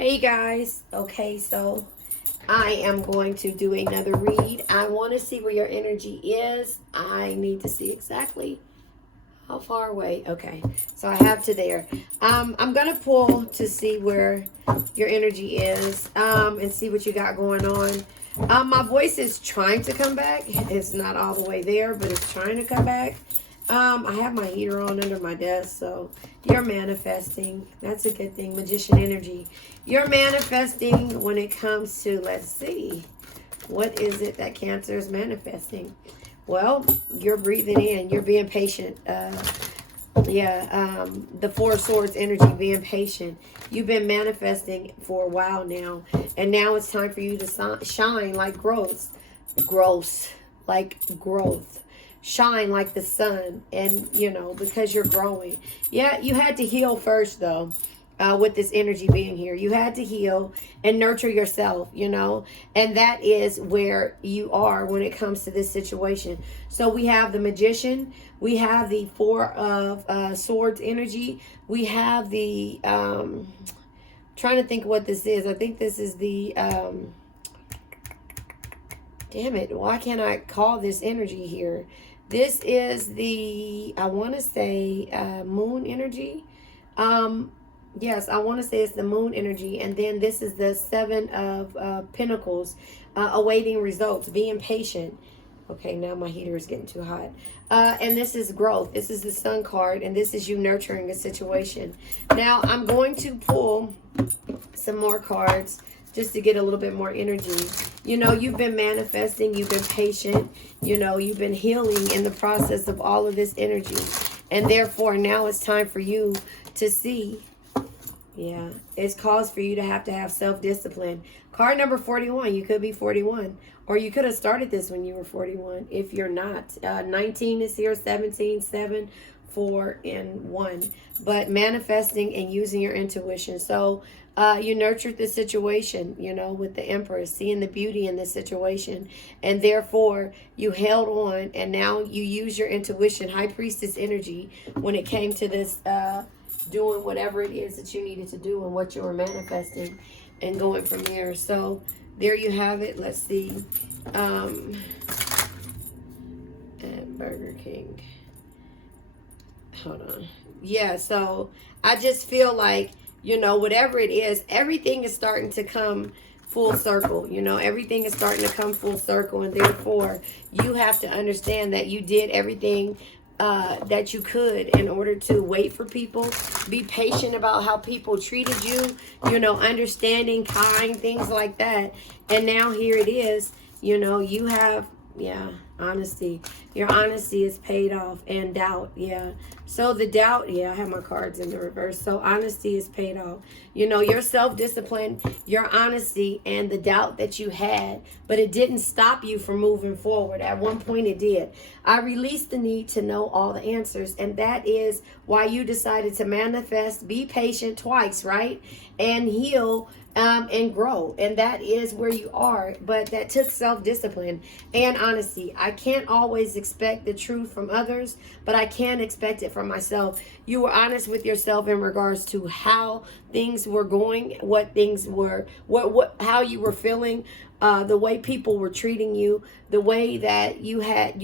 Hey guys, okay, so I am going to do another read. I want to see where your energy is. I need to see exactly how far away. Okay, so I have to there. I'm going to pull to see where your energy is and see what you got going on. My voice is trying to come back. It's not all the way there, but it's trying to come back. I have my heater on under my desk, so you're manifesting. That's a good thing. Magician energy. You're manifesting when it comes to, let's see, what is it that Cancer is manifesting? Well, you're breathing in. You're being patient. The Four of Swords energy, being patient. You've been manifesting for a while now, and now it's time for you to shine like growth. Shine like the sun, and because you're growing. Yeah, you had to heal first though. With this energy being here, you had to heal and nurture yourself, and that is where you are when it comes to this situation. So we have the Magician, we have the Four of Swords energy, we have the trying to think what this is. I think this is the damn it, why can't I call this energy here? This is the, I want to say moon energy. Yes, I want to say it's the moon energy. And then this is the Seven of Pentacles, awaiting results, being patient. Okay, now my heater is getting too hot. And this is growth. This is the Sun card, and this is you nurturing a situation. Now, I'm going to pull some more cards just to get a little bit more energy. You've been manifesting, you've been patient, you've been healing in the process of all of this energy. And therefore, now it's time for you to see. Yeah, it's cause for you to have self-discipline. Card number 41, you could be 41. Or you could have started this when you were 41 if you're not. 19 is here, 17, 7, 4, and 1. But manifesting and using your intuition. So you nurtured the situation, with the Empress, seeing the beauty in this situation. And therefore, you held on, and now you use your intuition, High Priestess energy, when it came to this doing whatever it is that you needed to do and what you were manifesting and going from there. So there you have it. Let's see. At Burger King. Hold on. Yeah, so I just feel like, whatever it is, everything is starting to come full circle. Everything is starting to come full circle. And therefore, you have to understand that you did everything that you could in order to wait for people, be patient about how people treated you, understanding, kind, things like that. And now here it is, you have, honesty. Your honesty is paid off, and doubt, So the doubt, I have my cards in the reverse. So honesty is paid off. Your self-discipline, your honesty, and the doubt that you had, but it didn't stop you from moving forward. At one point it did. I released the need to know all the answers, and that is why you decided to manifest, be patient twice, right? And heal and grow. And that is where you are. But that took self-discipline and honesty. I can't always expect the truth from others, but I can expect it from myself. You were honest with yourself in regards to how things were going, what things were, how you were feeling, the way people were treating you, the way that you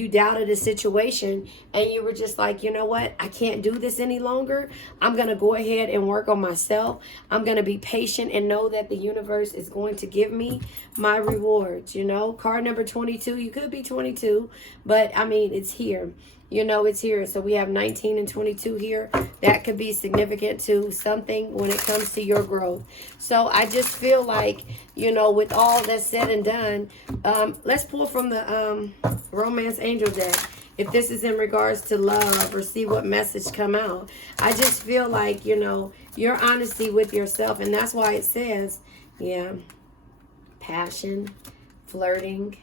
doubted a situation, and you were just like, you know what, I can't do this any longer. I'm going to go ahead and work on myself. I'm going to be patient and know that the universe is going to give me my rewards. Card number 22, you could be 22, but I mean, it's here. It's here. So we have 19 and 22 here. That could be significant to something when it comes to your growth. So I just feel like, with all that's said and done, let's pull from the Romance Angel deck. If this is in regards to love, or see what message come out. I just feel like, your honesty with yourself. And that's why it says, passion, flirting.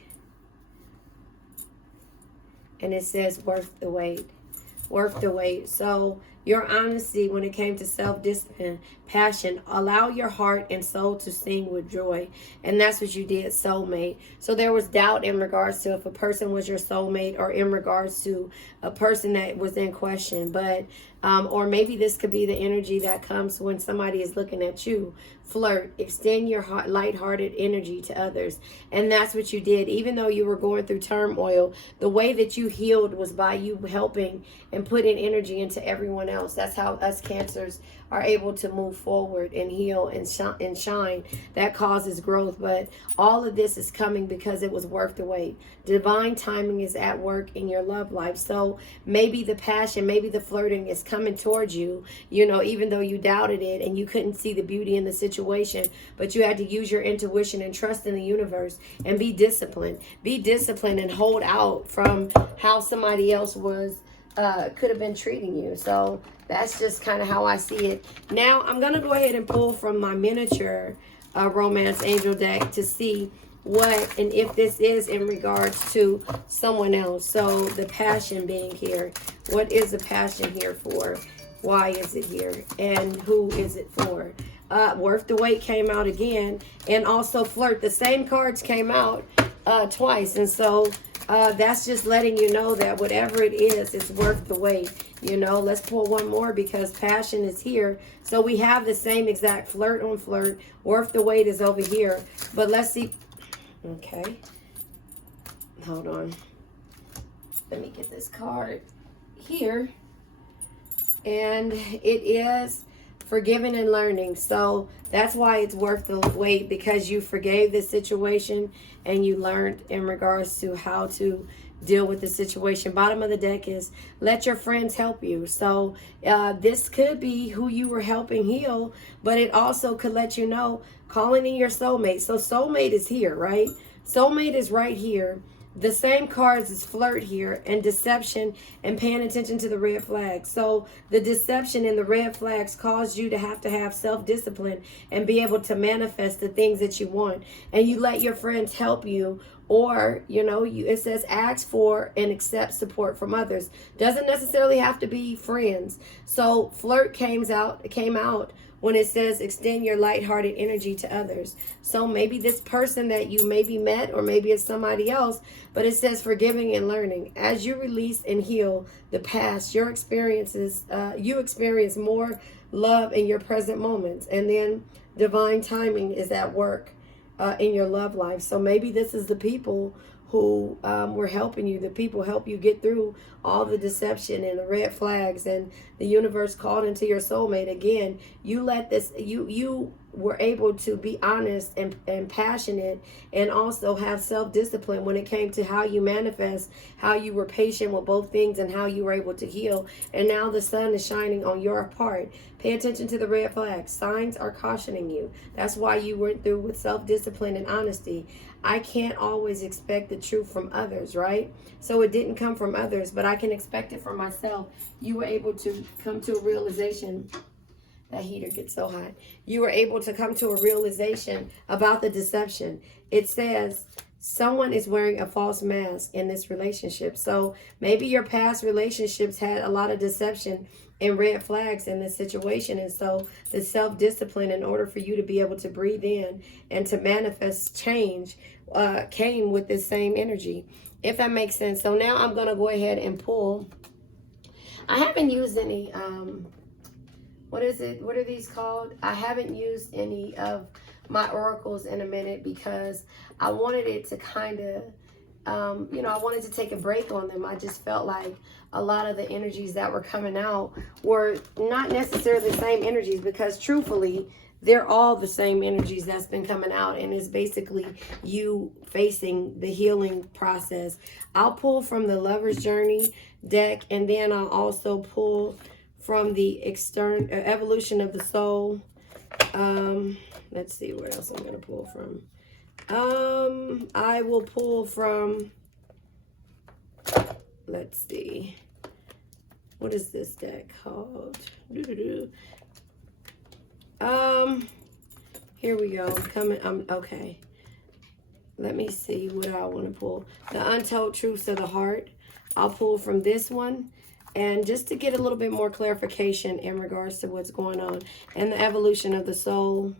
And it says worth the wait. Worth the wait. So your honesty when it came to self-discipline, passion, allow your heart and soul to sing with joy. And that's what you did, soulmate. So there was doubt in regards to if a person was your soulmate, or in regards to a person that was in question. But Or maybe this could be the energy that comes when somebody is looking at you. Flirt, extend your lighthearted energy to others. And that's what you did. Even though you were going through turmoil, the way that you healed was by you helping and putting energy into everyone else. That's how us Cancers are able to move forward and heal and shine. That causes growth. But all of this is coming because it was worth the wait. Divine timing is at work in your love life. So maybe the passion, maybe the flirting is coming towards you, you know, even though you doubted it and you couldn't see the beauty in the situation, but you had to use your intuition and trust in the universe and be disciplined. Be disciplined and hold out from how somebody else was could have been treating you. So that's just kind of how I see it. Now I'm going to go ahead and pull from my miniature romance angel deck to see what and if this is in regards to someone else. So the passion being here, what is the passion here for? Why is it here? And who is it for? Worth the wait came out again, and also flirt. The same cards came out twice, and so that's just letting you know that whatever it is, it's worth the wait. You know, let's pull one more because passion is here. So we have the same exact flirt on flirt. Worth the wait is over here, but let's see. Okay, hold on. Let me get this card here. And it is forgiving and learning. So that's why it's worth the wait, because you forgave this situation and you learned in regards to how to deal with the situation. Bottom of the deck is let your friends help you. So this could be who you were helping heal, but it also could let you know calling in your soulmate. So soulmate is here, right? Soulmate is right here. The same cards as flirt here, and deception, and paying attention to the red flags. So the deception and the red flags cause you to have self-discipline and be able to manifest the things that you want. And you let your friends help you, or, you know, it says ask for and accept support from others. Doesn't necessarily have to be friends. So flirt came out when it says extend your lighthearted energy to others. So maybe this person that you maybe met, or maybe it's somebody else, but it says forgiving and learning. As you release and heal the past, your experiences, you experience more love in your present moments. And then divine timing is at work in your love life. So maybe this is the people who were helping you. The people help you get through all the deception and the red flags, and the universe called into your soulmate. Again, you let this, you were able to be honest and passionate, and also have self-discipline when it came to how you manifest, how you were patient with both things, and how you were able to heal. And now the sun is shining on your part. Pay attention to the red flags. Signs are cautioning you. That's why you went through with self-discipline and honesty. I can't always expect the truth from others, right? So it didn't come from others, but I can expect it from myself. You were able to come to a realization. That heater gets so hot. You were able to come to a realization about the deception. It says someone is wearing a false mask in this relationship. So maybe your past relationships had a lot of deception and red flags in this situation. And so the self-discipline in order for you to be able to breathe in and to manifest change came with this same energy, if that makes sense. So now I'm going to go ahead and pull. I haven't used any, what are these called? I haven't used any of my oracles in a minute because I wanted it to kind of, I wanted to take a break on them. I just felt like a lot of the energies that were coming out were not necessarily the same energies, because truthfully, they're all the same energies that's been coming out, and it's basically you facing the healing process. I'll pull from the Lover's Journey deck, and then I'll also pull from the evolution of the soul. Let's see what else I'm going to pull from. I will pull from, let's see, what is this deck called? Here we go. Okay. Let me see what I want to pull. The Untold Truths of the Heart. I'll pull from this one. And just to get a little bit more clarification in regards to what's going on. And the Evolution of the Soul.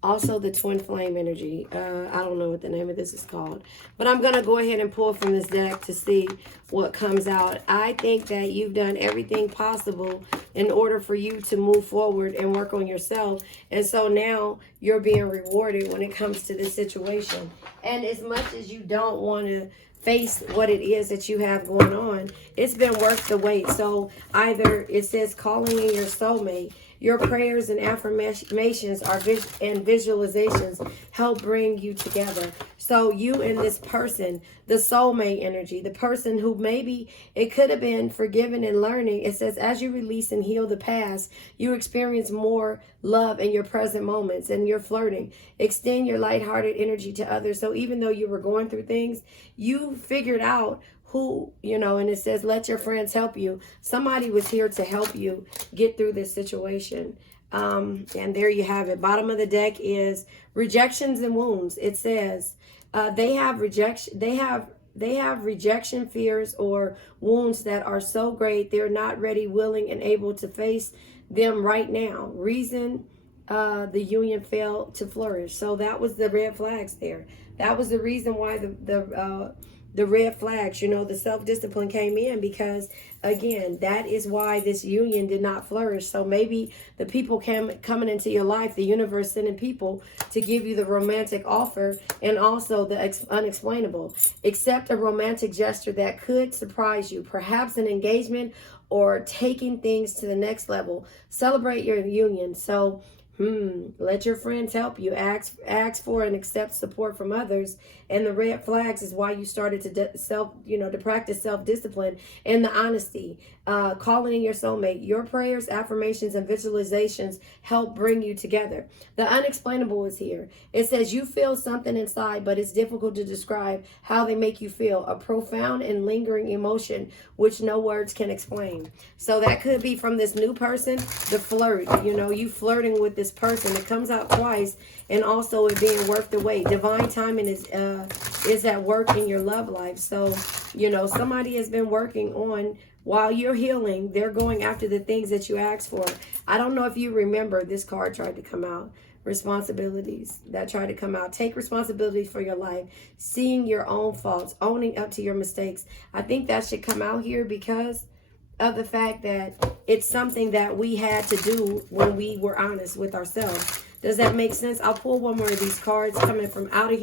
Also, the twin flame energy. I don't know what the name of this is called. But I'm going to go ahead and pull from this deck to see what comes out. I think that you've done everything possible in order for you to move forward and work on yourself. And so now you're being rewarded when it comes to this situation. And as much as you don't want to face what it is that you have going on, it's been worth the wait. So either it says calling in your soulmate. Your prayers and affirmations and visualizations help bring you together. So you and this person, the soulmate energy, the person who maybe it could have been forgiven and learning. It says, as you release and heal the past, you experience more love in your present moments, and you're flirting. Extend your lighthearted energy to others. So even though you were going through things, you figured out who, and it says, let your friends help you. Somebody was here to help you get through this situation. And there you have it. Bottom of the deck is rejections and wounds. It says they have rejection fears or wounds that are so great they're not ready, willing, and able to face them right now. Reason the union failed to flourish. So that was the red flags there. That was the reason why the red flags, the self-discipline came in, because again, that is why this union did not flourish. So maybe the people coming into your life, the universe sending people to give you the romantic offer and also the unexplainable. Accept a romantic gesture that could surprise you, perhaps an engagement or taking things to the next level. Celebrate your union. So let your friends help you. Ask for and accept support from others. And the red flags is why you started to practice self-discipline and the honesty. Calling in your soulmate. Your prayers, affirmations, and visualizations help bring you together. The unexplainable is here. It says you feel something inside, but it's difficult to describe how they make you feel. A profound and lingering emotion which no words can explain. So that could be from this new person, the flirt. You flirting with this person. It comes out twice, and also it being worth the wait. Divine timing is at work in your love life. So somebody has been working on, while you're healing, they're going after the things that you asked for. I don't know if you remember, this card tried to come out. Responsibilities that tried to come out. Take responsibility for your life, seeing your own faults, owning up to your mistakes. I think that should come out here because of the fact that it's something that we had to do when we were honest with ourselves. Does that make sense? I'll pull one more of these cards coming out of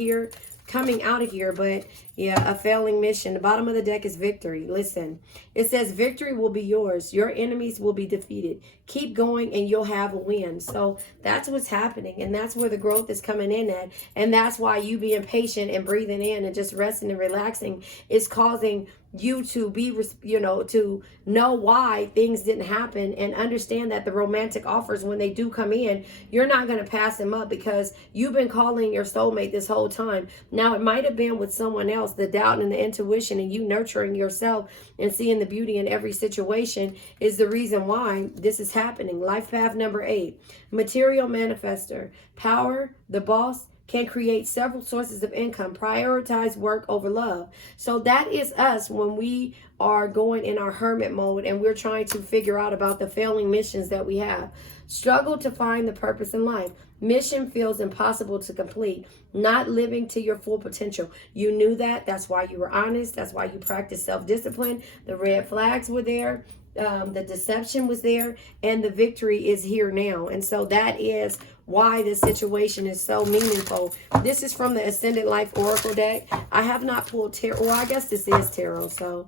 here. But yeah, a failing mission. The bottom of the deck is victory. Listen, it says victory will be yours. Your enemies will be defeated. Keep going and you'll have a win. So that's what's happening, and that's where the growth is coming in at. And that's why you being patient and breathing in and just resting and relaxing is causing you to be, to know why things didn't happen, and understand that the romantic offers, when they do come in, you're not going to pass them up because you've been calling your soulmate this whole time. Now, it might have been with someone else, the doubt and the intuition and you nurturing yourself and seeing the beauty in every situation is the reason why this is happening. Life path number 8, material manifester, power, the boss, can create several sources of income. Prioritize work over love. So that is us when we are going in our hermit mode and we're trying to figure out about the failing missions that we have. Struggle to find the purpose in life. Mission feels impossible to complete. Not living to your full potential. You knew that. That's why you were honest. That's why you practiced self-discipline. The red flags were there. The deception was there, and the victory is here now. And so that is why this situation is so meaningful. This is from the Ascended Life Oracle deck. I have not pulled tarot. Well, I guess this is tarot. So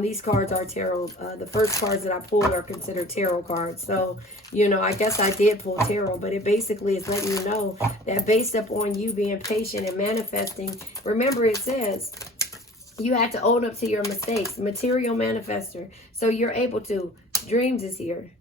these cards are tarot. The first cards that I pulled are considered tarot cards. So, I guess I did pull tarot, but it basically is letting you know that based upon you being patient and manifesting, remember it says, you had to own up to your mistakes. Material manifester. So you're able to. Dreams is here.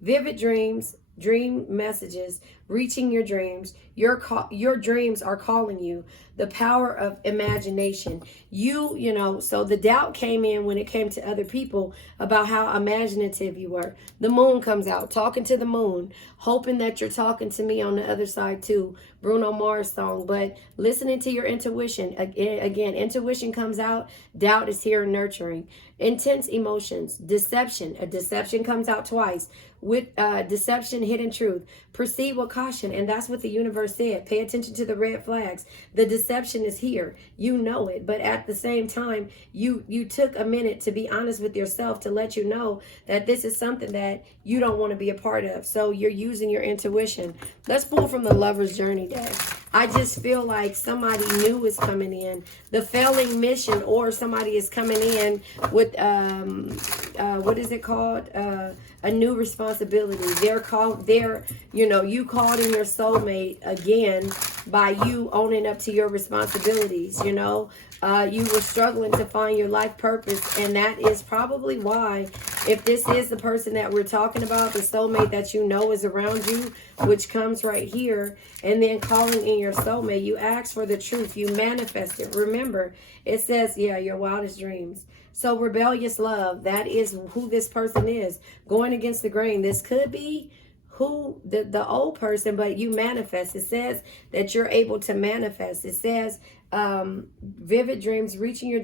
Vivid dreams, dream messages, reaching your dreams. Your dreams are calling you. The power of imagination. So the doubt came in when it came to other people about how imaginative you were. The moon comes out, talking to the moon, hoping that you're talking to me on the other side too. Bruno Mars song, but listening to your intuition. Again, intuition comes out, doubt is here, nurturing. Intense emotions, deception. A deception comes out twice. with deception, hidden truth. Proceed with caution. And that's what the universe said. Pay attention to the red flags. The deception is here. You know it. But at the same time, you took a minute to be honest with yourself to let you know that this is something that you don't want to be a part of. So you're using your intuition. Let's pull from the Lover's Journey deck. I just feel like somebody new is coming in. The failing mission, or somebody is coming in with, what is it called? A new responsibility. You called in your soulmate again by you owning up to your responsibilities, you know. You were struggling to find your life purpose, and that is probably why, if this is the person that we're talking about, the soulmate that you know is around you, which comes right here, and then calling in your soulmate, you ask for the truth, you manifest it. Remember, it says, yeah, your wildest dreams. So rebellious love, that is who this person is. Going against the grain. This could be who the old person, but you manifest. It says that you're able to manifest. It says vivid dreams, reaching your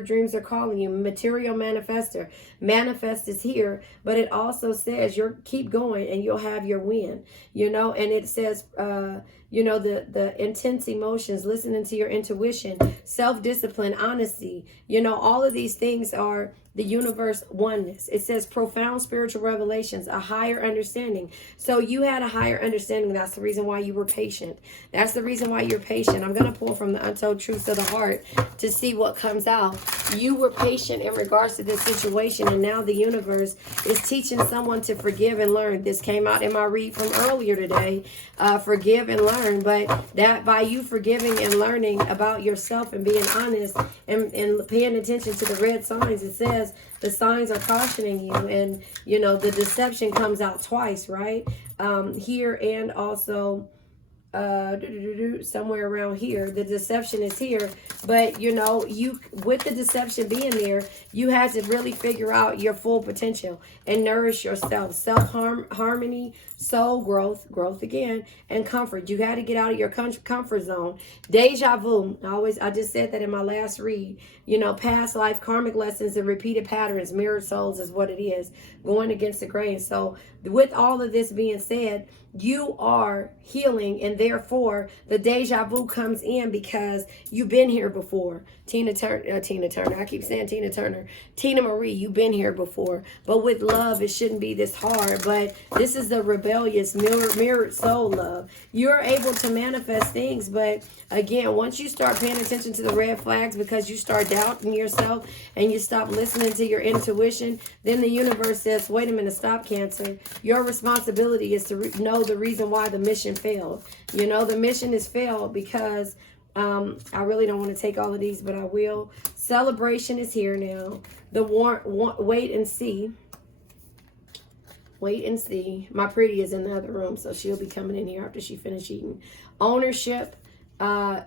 dreams are calling you. Material manifester. Manifest is here, but it also says you're keep going and you'll have your win, you know. And it says the intense emotions, listening to your intuition, self-discipline, honesty, you know, all of these things are the universe oneness. It says profound spiritual revelations, a higher understanding. So you had a higher understanding. That's the reason why you were patient. That's the reason why you're patient. I'm going to pull from the Untold Truths of the Heart to see what comes out. You were patient in regards to this situation, and now the universe is teaching someone to forgive and learn. This came out in my read from earlier today. Forgive and learn. But that by you forgiving and learning about yourself and being honest and paying attention to the red signs, it says the signs are cautioning you, and you know the deception comes out twice, right? Here and also somewhere around here, the deception is here. But you know, you with the deception being there, you had to really figure out your full potential and nourish yourself. Harmony, soul growth again, and comfort. You had to get out of your comfort zone. Deja vu. I just said that in my last read. You know, past life, karmic lessons, and repeated patterns. Mirrored souls is what it is. Going against the grain. So with all of this being said, you are healing, and therefore the deja vu comes in because you've been here before. Tina Turner. I keep saying Tina Turner. Tina Marie, you've been here before. But with love, it shouldn't be this hard. But this is the rebellious mirrored soul love. You're able to manifest things, but again, once you start paying attention to the red flags because you start doubting yourself and you stop listening to your intuition, then the universe says, wait a minute, stop, Cancer. Your responsibility is to know the reason why the mission failed. You know, the mission is failed because I really don't want to take all of these, but I will. Celebration is here now. The wait and see. Wait and see. My pretty is in the other room, so she'll be coming in here after she finishes eating. Ownership. No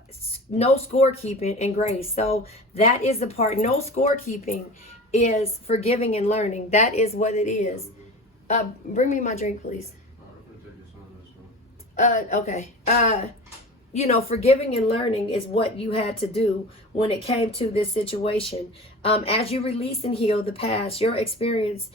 scorekeeping, and grace. So that is the part. No scorekeeping is forgiving and learning. That is what it is. Bring me my drink, please. Okay. You know, forgiving and learning is what you had to do when it came to this situation. As you release and heal the past, you experience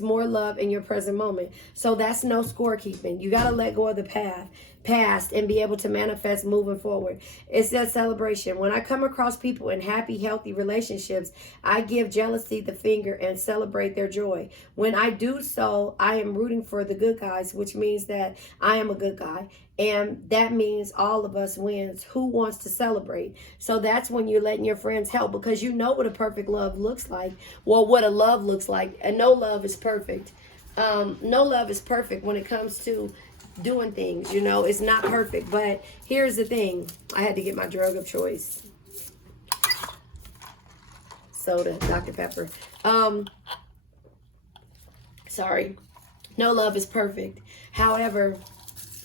more love in your present moment. So that's no scorekeeping. You got to let go of the past and be able to manifest moving forward. It's that celebration. When I come across people in happy, healthy relationships, I give jealousy the finger and celebrate their joy. When I do so, I am rooting for the good guys, which means that I am a good guy. And that means all of us wins. Who wants to celebrate? So that's when you're letting your friends help, because you know what a perfect love looks like. Well, what a love looks like. And no love is perfect. No love is perfect when it comes to doing things. You know, it's not perfect. But here's the thing. I had to get my drug of choice. Soda, Dr. Pepper. Sorry. No love is perfect. However,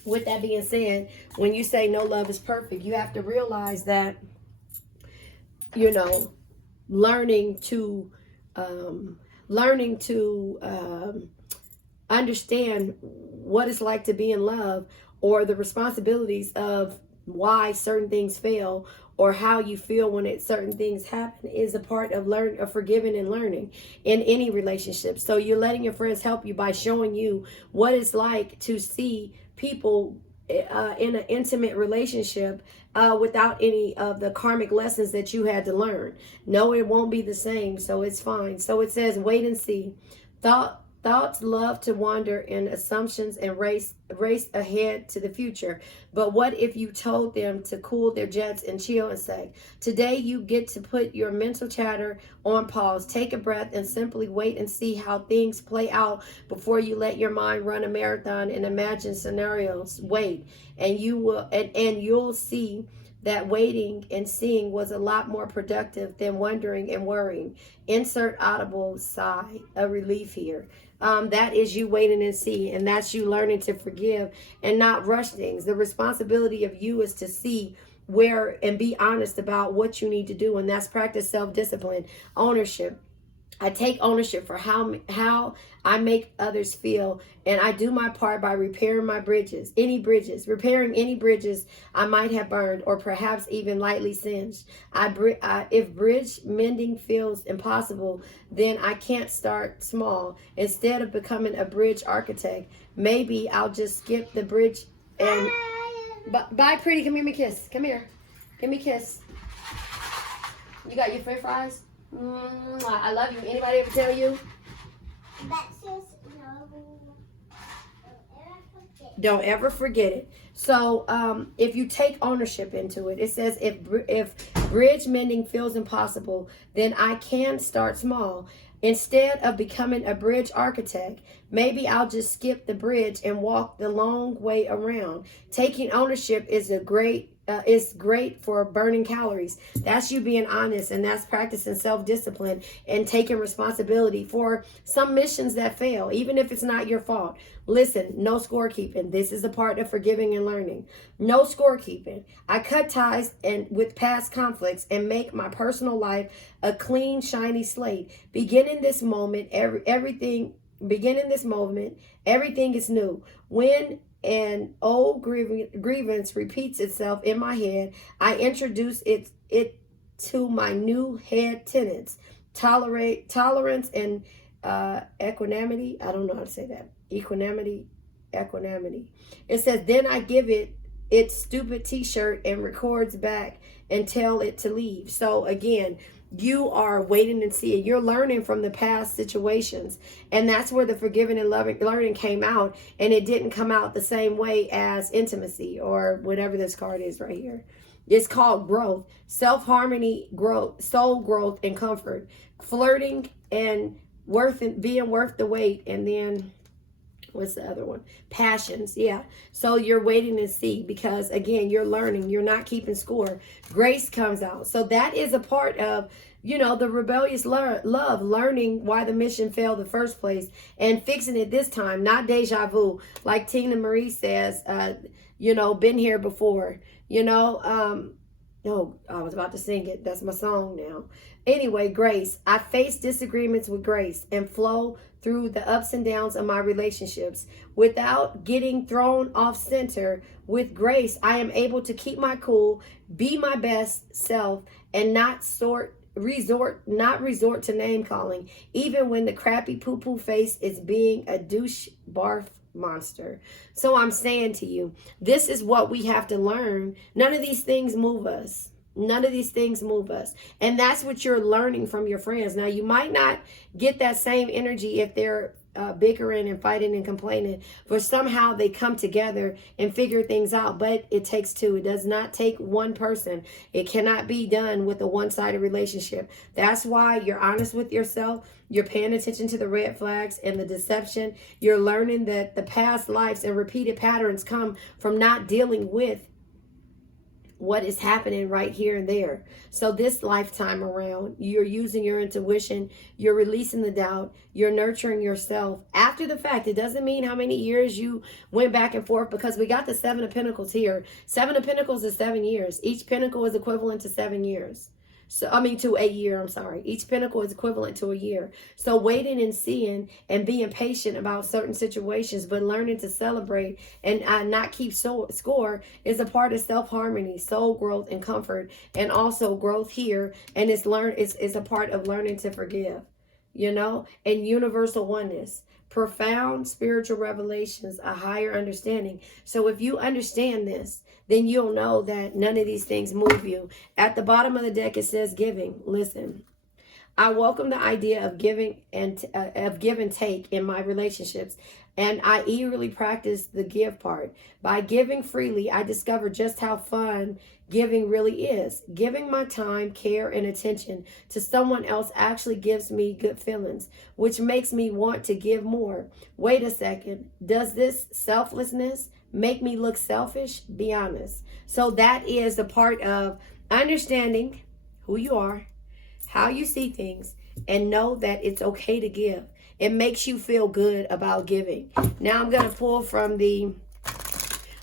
with that being said, when you say no love is perfect, you have to realize that, you know, learning to understand what it's like to be in love, or the responsibilities of why certain things fail, or how you feel when certain things happen is a part of forgiving and learning in any relationship. So you're letting your friends help you by showing you what it's like to see people in an intimate relationship without any of the karmic lessons that you had to learn. No, it won't be the same, so it's fine. So it says, wait and see. Thoughts love to wander in assumptions and race ahead to the future. But what if you told them to cool their jets and chill and say, today you get to put your mental chatter on pause, take a breath, and simply wait and see how things play out before you let your mind run a marathon and imagine scenarios. Wait, and you'll see that waiting and seeing was a lot more productive than wondering and worrying. Insert audible sigh, a relief here. That is you waiting and see, and that's you learning to forgive and not rush things. The responsibility of you is to see where and be honest about what you need to do, and that's practice self-discipline, ownership. I take ownership for how I make others feel, and I do my part by repairing repairing any bridges I might have burned or perhaps even lightly singed. If bridge mending feels impossible, then I can't start small. Instead of becoming a bridge architect, maybe I'll just skip the bridge and... Bye, pretty. Come here, give me a kiss. Come here. Give me a kiss. You got your french fries? I love you. Anybody ever tell you? Don't ever forget it. So if you take ownership into it, it says if bridge mending feels impossible, then I can start small. Instead of becoming a bridge architect, maybe I'll just skip the bridge and walk the long way around. Taking ownership is great for burning calories. That's you being honest, and that's practicing self-discipline and taking responsibility for some missions that fail, even if it's not your fault. Listen, no scorekeeping. This is a part of forgiving and learning. No scorekeeping. I cut ties with past conflicts and make my personal life a clean, shiny slate. Beginning this moment, everything is new. When an old grievance repeats itself in my head, I introduce it to my new head tenets. Tolerance and equanimity. I don't know how to say that. Equanimity. It says, then I give it its stupid t-shirt and records back and tell it to leave. So again, you are waiting and seeing. You're learning from the past situations. And that's where the forgiving and learning came out. And it didn't come out the same way as intimacy or whatever this card is right here. It's called growth, self-harmony, growth, soul growth, and comfort. Flirting and being worth the wait. And then... what's the other one? Passions. Yeah. So you're waiting to see because, again, you're learning. You're not keeping score. Grace comes out. So that is a part of, the rebellious love, learning why the mission failed in the first place and fixing it this time, not deja vu. Like Tina Marie says, been here before, No, I was about to sing it. That's my song now. Anyway, grace. I face disagreements with grace and flow through the ups and downs of my relationships without getting thrown off center. With grace, I am able to keep my cool, be my best self, and not resort to name calling, even when the crappy poo-poo face is being a douche barf monster. So I'm saying to you, this is what we have to learn. None of these things move us. None of these things move us. And that's what you're learning from your friends. Now, you might not get that same energy if they're bickering and fighting and complaining, but somehow they come together and figure things out. But it takes two. It does not take one person. It cannot be done with a one-sided relationship. That's why you're honest with yourself. You're paying attention to the red flags and the deception. You're learning that the past lives and repeated patterns come from not dealing with what is happening right here and there. So this lifetime around, you're using your intuition, you're releasing the doubt, you're nurturing yourself. After the fact, it doesn't mean how many years you went back and forth, because we got the Seven of Pentacles here. Seven of Pentacles is 7 years. Each pentacle is equivalent to 7 years. So, I mean, to a year, I'm sorry. Each pentacle is equivalent to a year. So waiting and seeing and being patient about certain situations, but learning to celebrate and not keep score is a part of self-harmony, soul growth, and comfort, and also growth here. And it's a part of learning to forgive, you know, and universal oneness. Profound spiritual revelations, a higher understanding. So if you understand this, then you'll know that none of these things move you. At the bottom of the deck, it says giving. Listen, I welcome the idea of giving and of give and take in my relationships, and I eagerly practice the give part. By giving freely, I discover just how fun giving really is. Giving my time, care, and attention to someone else actually gives me good feelings, which makes me want to give more. Wait a second. Does this selflessness make me look selfish? Be honest. So that is a part of understanding who you are, how you see things, and know that it's okay to give. It makes you feel good about giving. Now I'm going to pull from the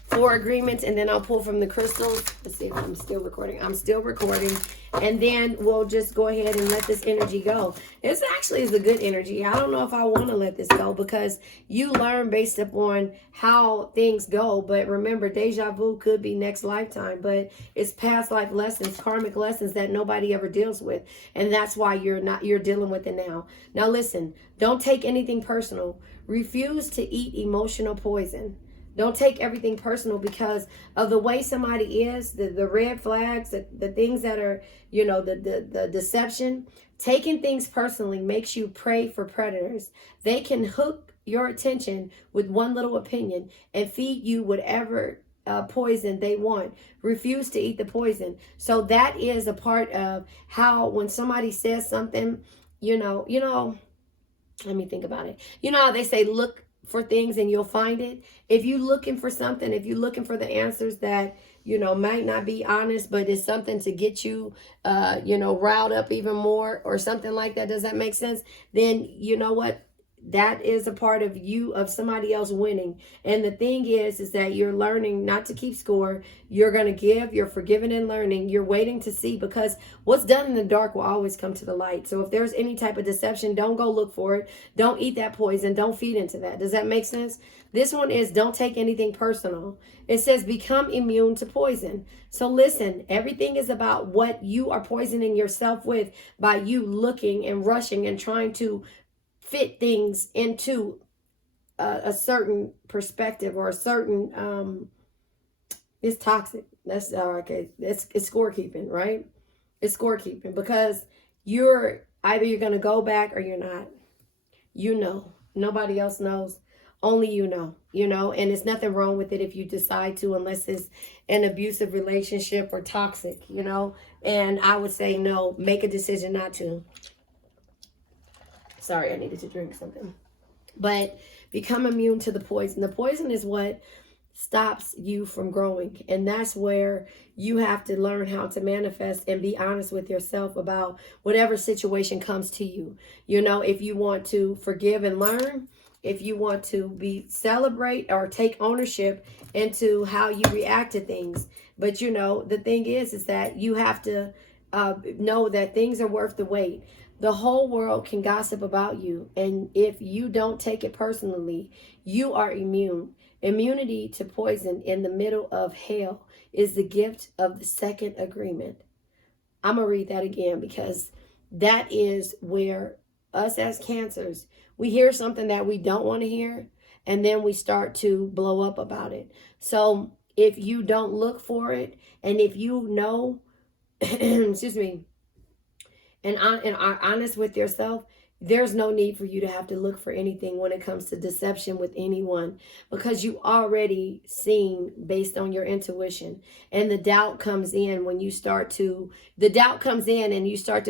4 agreements, and then I'll pull from the crystals. Let's see if I'm still recording. I'm still recording. And then we'll just go ahead and let this energy go. This actually is a good energy. I don't know if I want to let this go, because you learn based upon how things go. But remember, deja vu could be next lifetime, but it's past life lessons, karmic lessons that nobody ever deals with. And that's why you're dealing with it now. Now listen, don't take anything personal. Refuse to eat emotional poison. Don't take everything personal because of the way somebody is, the red flags, the things that are, you know, the deception. Taking things personally makes you prey for predators. They can hook your attention with one little opinion and feed you whatever poison they want. Refuse to eat the poison. So that is a part of how when somebody says something, you know, let me think about it. You know how they say, look for things and you'll find it. If you're looking for something, if you're looking for the answers that, you know, might not be honest, but it's something to get you, you know, riled up even more or something like that. Does that make sense? Then you know what? That is a part of you, of somebody else winning. And the thing is that you're learning not to keep score. You're going to give, you're forgiving and learning. You're waiting to see, because what's done in the dark will always come to the light. So if there's any type of deception, don't go look for it. Don't eat that poison. Don't feed into that. Does that make sense? This one is don't take anything personal. It says become immune to poison. So listen, everything is about what you are poisoning yourself with by you looking and rushing and trying to fit things into a certain perspective or a certain it's toxic. That's okay. It's scorekeeping, right? It's scorekeeping, because you're going to go back or you're not. You know, nobody else knows. Only you know, and there's nothing wrong with it if you decide to, unless it's an abusive relationship or toxic, and I would say no, make a decision not to. Sorry, I needed to drink something. But become immune to the poison. The poison is what stops you from growing. And that's where you have to learn how to manifest and be honest with yourself about whatever situation comes to you. If you want to forgive and learn, if you want to celebrate or take ownership into how you react to things. But the thing is that you have to know that things are worth the wait. The whole world can gossip about you, and if you don't take it personally, you are immune. Immunity to poison in the middle of hell is the gift of the second agreement. I'm going to read that again, because that is where us as Cancers, we hear something that we don't want to hear, and then we start to blow up about it. So if you don't look for it, and if you know, excuse me, and are honest with yourself, there's no need for you to have to look for anything when it comes to deception with anyone, because you already seen based on your intuition. And the doubt comes in and you start to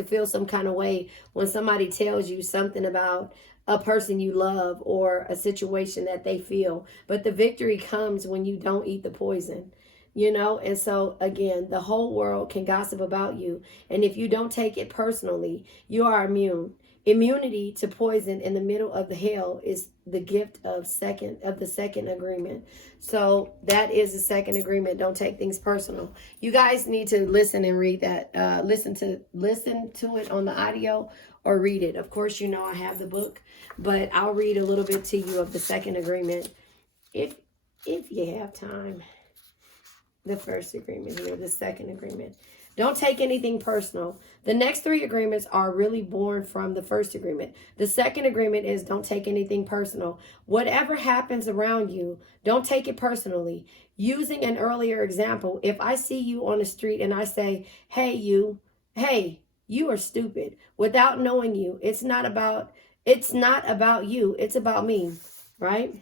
feel some kind of way when somebody tells you something about a person you love or a situation that they feel. But the victory comes when you don't eat the poison. And so again, the whole world can gossip about you. And if you don't take it personally, you are immune. Immunity to poison in the middle of the hell is the gift of the second agreement. So that is the second agreement. Don't take things personal. You guys need to listen and read that. Listen to it on the audio or read it. Of course, you know I have the book, but I'll read a little bit to you of the second agreement if you have time. The first agreement here, the second agreement. Don't take anything personal. The next three agreements are really born from the first agreement. The second agreement is don't take anything personal. Whatever happens around you, don't take it personally. Using an earlier example, if I see you on the street and I say, hey, you are stupid, without knowing you, it's not about you, it's about me, right?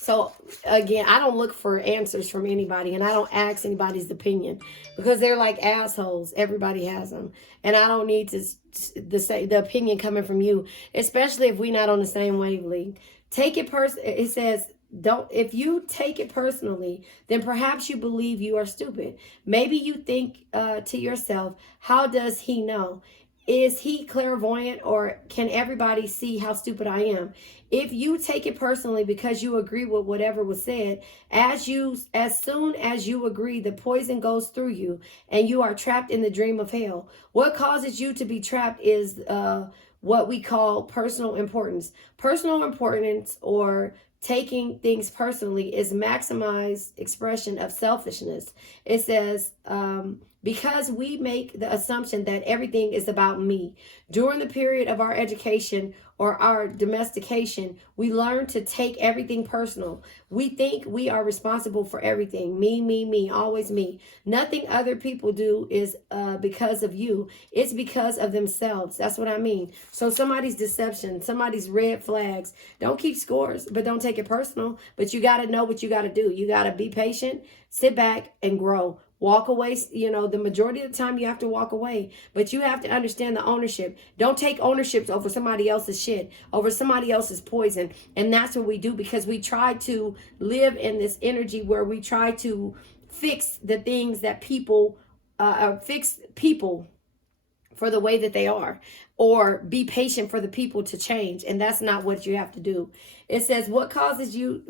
So again, I don't look for answers from anybody, and I don't ask anybody's opinion because they're like assholes. Everybody has them, and I don't need to say the opinion coming from you, especially if we're not on the same wavelength. Take it it says, don't. If you take it personally, then perhaps you believe you are stupid. Maybe you think to yourself, how does he know? Is he clairvoyant, or can everybody see how stupid I am? If you take it personally because you agree with whatever was said, as soon as you agree, the poison goes through you and you are trapped in the dream of hell. What causes you to be trapped is what we call personal importance. Personal importance, or taking things personally, is maximized expression of selfishness. It says, because we make the assumption that everything is about me. During the period of our education or our domestication, we learn to take everything personal. We think we are responsible for everything. Me, always me. Nothing other people do is because of you. It's because of themselves. That's what I mean. So somebody's deception, somebody's red flags. Don't keep scores, but don't take it personal. But you got to know what you got to do. You got to be patient, sit back, and grow. Walk away. You know, the majority of the time you have to walk away, but you have to understand the ownership. Don't take ownership over somebody else's shit, over somebody else's poison. And that's what we do, because we try to live in this energy where we try to fix the things that fix people for the way that they are, or be patient for the people to change. And that's not what you have to do. It says, what causes you,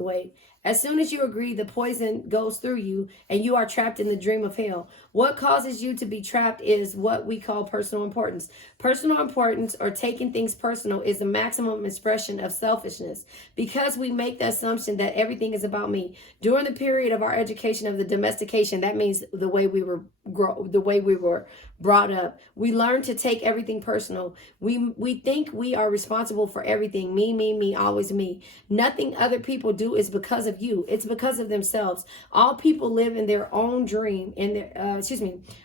as soon as you agree, the poison goes through you and you are trapped in the dream of hell. What causes you to be trapped is what we call personal importance. Personal importance, or taking things personal, is the maximum expression of selfishness, because we make the assumption that everything is about me. During the period of our education of the domestication, that means the way we were brought up, we learn to take everything personal. We think we are responsible for everything. Me, always me. Nothing other people do is because of you. It's because of themselves. All people live in their own dream,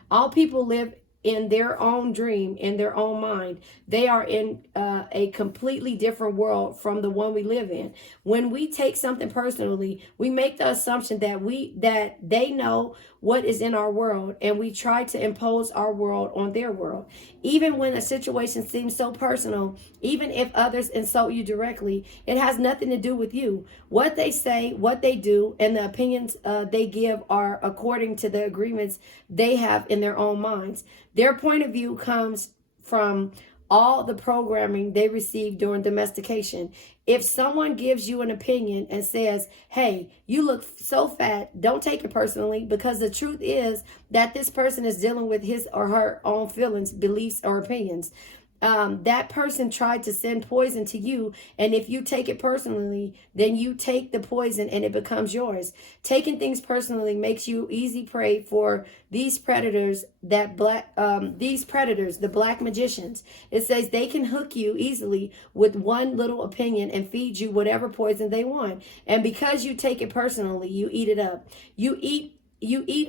all people live in their own dream, in their own mind. They are in a completely different world from the one we live in. When we take something personally, we make the assumption that they know what is in our world, and we try to impose our world on their world. Even when a situation seems so personal, even if others insult you directly, it has nothing to do with you. What they say, what they do, and the opinions they give are according to the agreements they have in their own minds. Their point of view comes from all the programming they received during domestication. If someone gives you an opinion and says, hey, you look so fat, don't take it personally, because the truth is that this person is dealing with his or her own feelings, beliefs, or opinions. That person tried to send poison to you, and if you take it personally, then you take the poison and it becomes yours. Taking things personally makes you easy prey for these predators, the black magicians. It says they can hook you easily with one little opinion and feed you whatever poison they want. And because you take it personally, you eat it up. You eat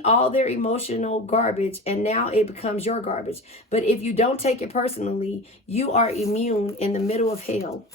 all their emotional garbage, and now it becomes your garbage. But if you don't take it personally, you are immune in the middle of hell.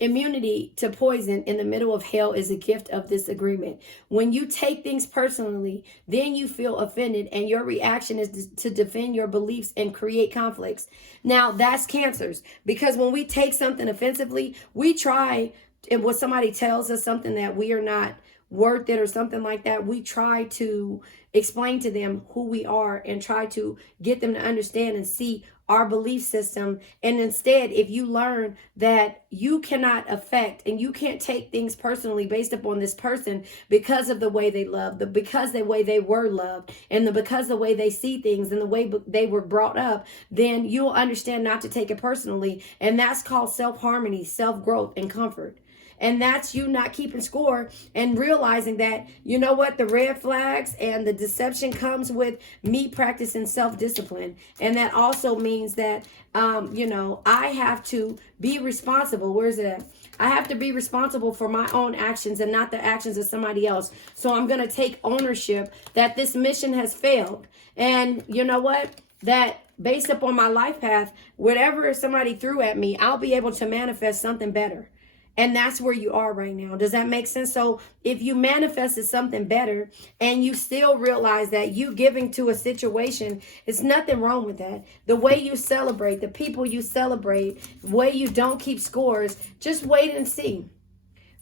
Immunity to poison in the middle of hell is a gift of this agreement. When you take things personally, then you feel offended, and your reaction is to defend your beliefs and create conflicts. Now, that's cancers, because when we take something offensively, we try, and when somebody tells us something that we are not worth it or something like that, we try to explain to them who we are and try to get them to understand and see our belief system. And instead, if you learn that you cannot affect and you can't take things personally based upon this person because of the way they love, because the way they were loved, and because the way they see things and the way they were brought up, then you'll understand not to take it personally. And that's called self-harmony, self-growth, and comfort. And that's you not keeping score and realizing that, you know what, the red flags and the deception comes with me practicing self-discipline. And that also means that, I have to be responsible. Where's it at? I have to be responsible for my own actions and not the actions of somebody else. So I'm going to take ownership that this mission has failed. And you know what? That based upon my life path, whatever somebody threw at me, I'll be able to manifest something better. And that's where you are right now. Does that make sense? So if you manifested something better and you still realize that you giving to a situation, it's nothing wrong with that. The way you celebrate, the people you celebrate, the way you don't keep scores, just wait and see.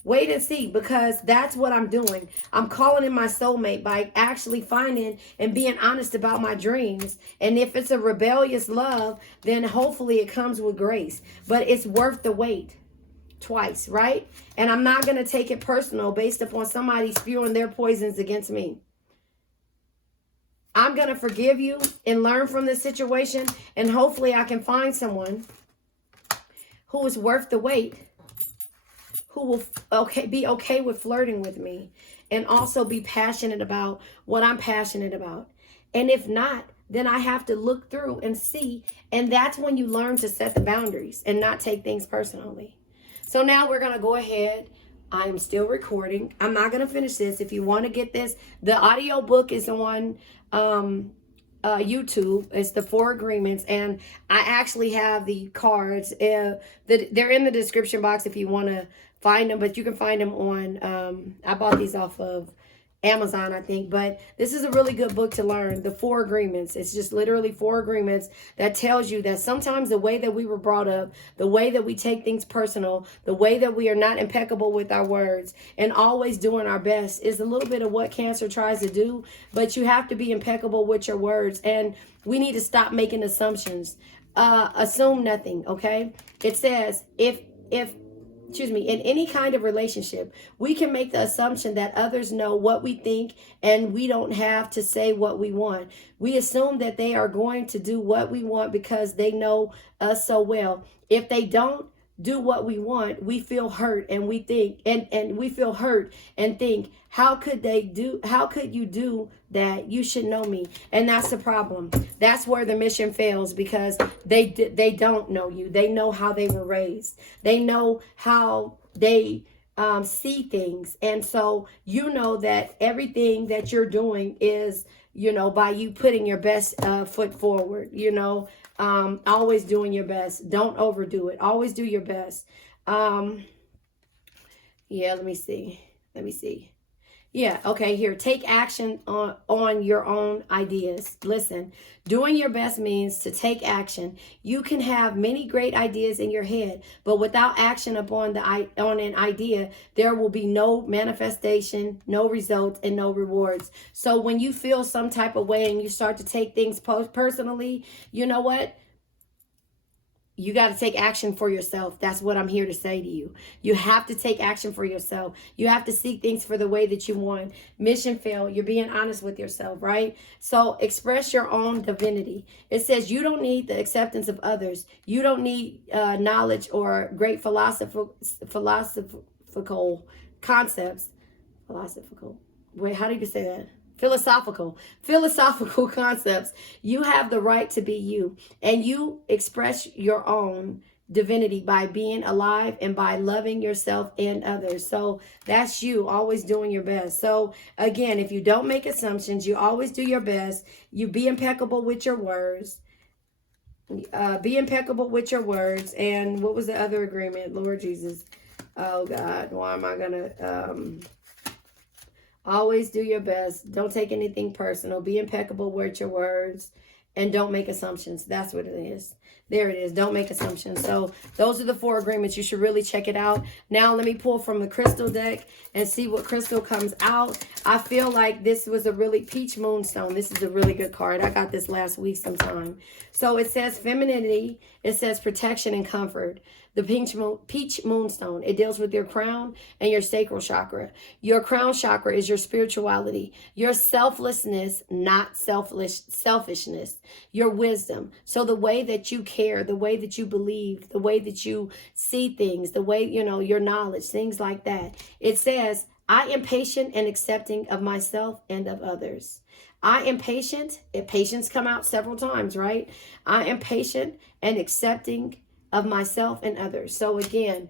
Wait and see, because that's what I'm doing. I'm calling in my soulmate by actually finding and being honest about my dreams. And if it's a rebellious love, then hopefully it comes with grace. But it's worth the wait. Twice, right? And I'm not going to take it personal based upon somebody spewing their poisons against me. I'm going to forgive you and learn from this situation, and hopefully I can find someone who is worth the wait, who will be okay with flirting with me and also be passionate about what I'm passionate about. And if not, then I have to look through and see, and that's when you learn to set the boundaries and not take things personally. So now we're going to go ahead. I am still recording. I'm not going to finish this. If you want to get this, the audio book is on YouTube. It's the 4 agreements. And I actually have the cards. They're in the description box if you want to find them. But you can find them on, I bought these off of Amazon, I think. But this is a really good book to learn. The 4 agreements. It's just literally 4 agreements that tells you that sometimes the way that we were brought up, the way that we take things personal, the way that we are not impeccable with our words and always doing our best is a little bit of what Cancer tries to do. But you have to be impeccable with your words. And we need to stop making assumptions. Assume nothing, okay? It says in any kind of relationship, we can make the assumption that others know what we think and we don't have to say what we want. We assume that they are going to do what we want because they know us so well. If they don't do what we want, we feel hurt and we think, and we feel hurt and think, how could you do that? You should know me. And that's the problem. That's where the mission fails, because they don't know you. They know how they were raised. They know how they see things. And so you know that everything that you're doing is, by you putting your best foot forward, always doing your best. Don't overdo it. Always do your best. Let me see. Yeah, okay, here. Take action on your own ideas. Listen, doing your best means to take action. You can have many great ideas in your head, but without action upon an idea, there will be no manifestation, no results, and no rewards. So when you feel some type of way and you start to take things personally, you know what? You got to take action for yourself. That's what I'm here to say to you. You have to take action for yourself. You have to see things for the way that you want. Mission fail. You're being honest with yourself, right? So express your own divinity. It says you don't need the acceptance of others. You don't need knowledge or great philosophical concepts. Wait, how do you say that? Philosophical concepts. You have the right to be you, and you express your own divinity by being alive and by loving yourself and others. So that's you, always doing your best. So again, if you don't make assumptions, you always do your best. You be impeccable with your words. Be impeccable with your words. And what was the other agreement? Lord Jesus. Oh God, why am I gonna always do your best. Don't take anything personal. Be impeccable with your words. and don't make assumptions. That's what it is. There it is. Don't make assumptions. So those are the 4 agreements. You should really check it out. Now let me pull from the crystal deck and see what crystal comes out. I feel like this was a really peach moonstone. This is a really good card. I got this last week sometime. So it says femininity. It says protection and comfort. The peach moonstone, it deals with your crown and your sacral chakra. Your crown chakra is your spirituality, your selflessness, not selfishness, your wisdom. So the way that you care, the way that you believe, the way that you see things, the way, your knowledge, things like that. It says, I am patient and accepting of myself and of others. I am patient. Patience come out several times, right? I am patient and accepting of myself and others. So again,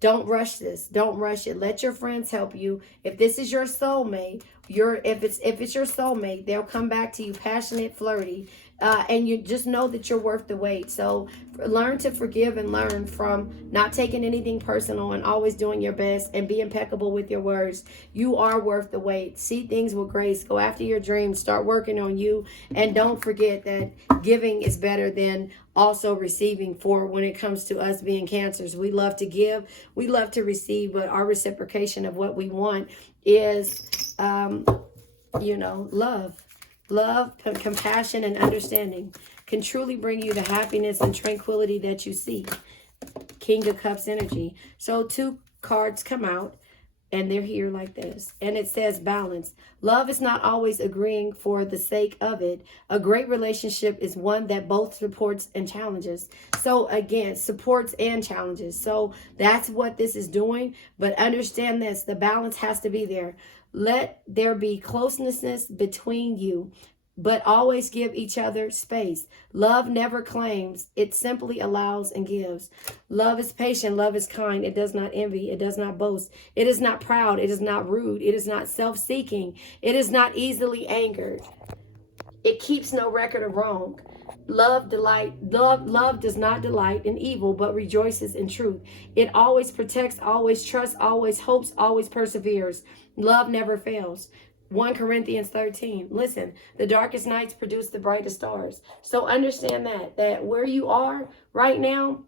don't rush this. Don't rush it. Let your friends help you. If this is your soulmate, if it's your soulmate, they'll come back to you passionate, flirty, and you just know that you're worth the wait. So learn to forgive and learn from not taking anything personal and always doing your best and be impeccable with your words. You are worth the wait. See things with grace. Go after your dreams. Start working on you. And don't forget that giving is better than also receiving. For when it comes to us being Cancers, we love to give, we love to receive, but our reciprocation of what we want is love, compassion, and understanding can truly bring you the happiness and tranquility that you seek. King of Cups energy. So 2 cards come out and they're here like this. And it says balance. Love is not always agreeing for the sake of it. A great relationship is one that both supports and challenges. So again, supports and challenges. So that's what this is doing. But understand this, the balance has to be there. Let there be closeness between you, but always give each other space. Love never claims. It simply allows and gives. Love is patient. Love is kind. It does not envy. It does not boast. It is not proud. It is not rude. It is not self-seeking. It is not easily angered. It keeps no record of wrong. Love does not delight in evil, but rejoices in truth. It always protects, always trusts, always hopes, always perseveres. Love never fails. 1 Corinthians 13. Listen, the darkest nights produce the brightest stars. So understand that where you are right now,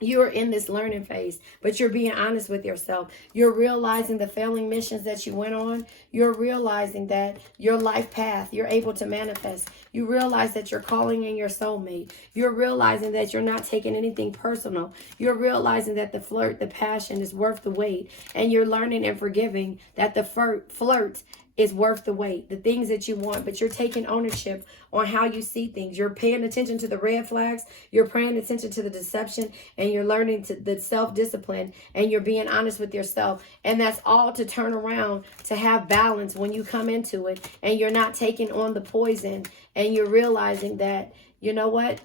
you're in this learning phase, but you're being honest with yourself. You're realizing the failing missions that you went on. You're realizing that your life path, you're able to manifest. You realize that you're calling in your soulmate. You're realizing that you're not taking anything personal. You're realizing that the flirt, the passion is worth the wait. And you're learning and forgiving that the flirt is worth the wait, the things that you want, but you're taking ownership on how you see things. You're paying attention to the red flags, you're paying attention to the deception, and you're learning to the self-discipline, and you're being honest with yourself. And that's all to turn around to have balance when you come into it, and you're not taking on the poison, and you're realizing that, you know what?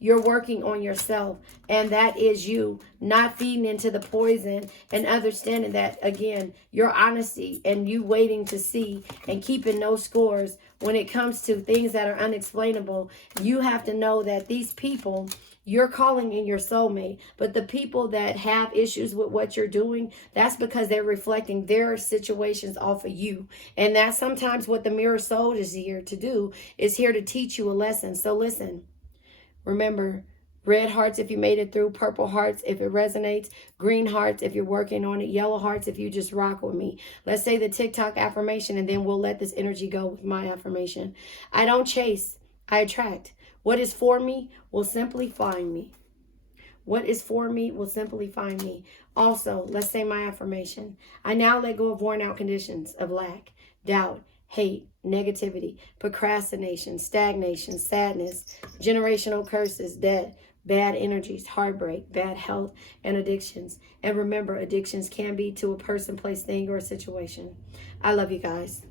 You're working on yourself, and that is you not feeding into the poison, and understanding that, again, your honesty and you waiting to see and keeping no scores when it comes to things that are unexplainable. You have to know that these people, you're calling in your soulmate, but the people that have issues with what you're doing, that's because they're reflecting their situations off of you. And that's sometimes what the mirror soul is here to do, is here to teach you a lesson. So listen, remember, red hearts if you made it through, purple hearts if it resonates, green hearts if you're working on it, yellow hearts if you just rock with me. Let's say the TikTok affirmation, and then we'll let this energy go with my affirmation. I don't chase, I attract. What is for me will simply find me. What is for me will simply find me. Also, let's say my affirmation. I now let go of worn out conditions of lack, doubt, hate, negativity, procrastination, stagnation, sadness, generational curses, debt, bad energies, heartbreak, bad health, and addictions. And remember, addictions can be to a person, place, thing, or a situation. I love you guys.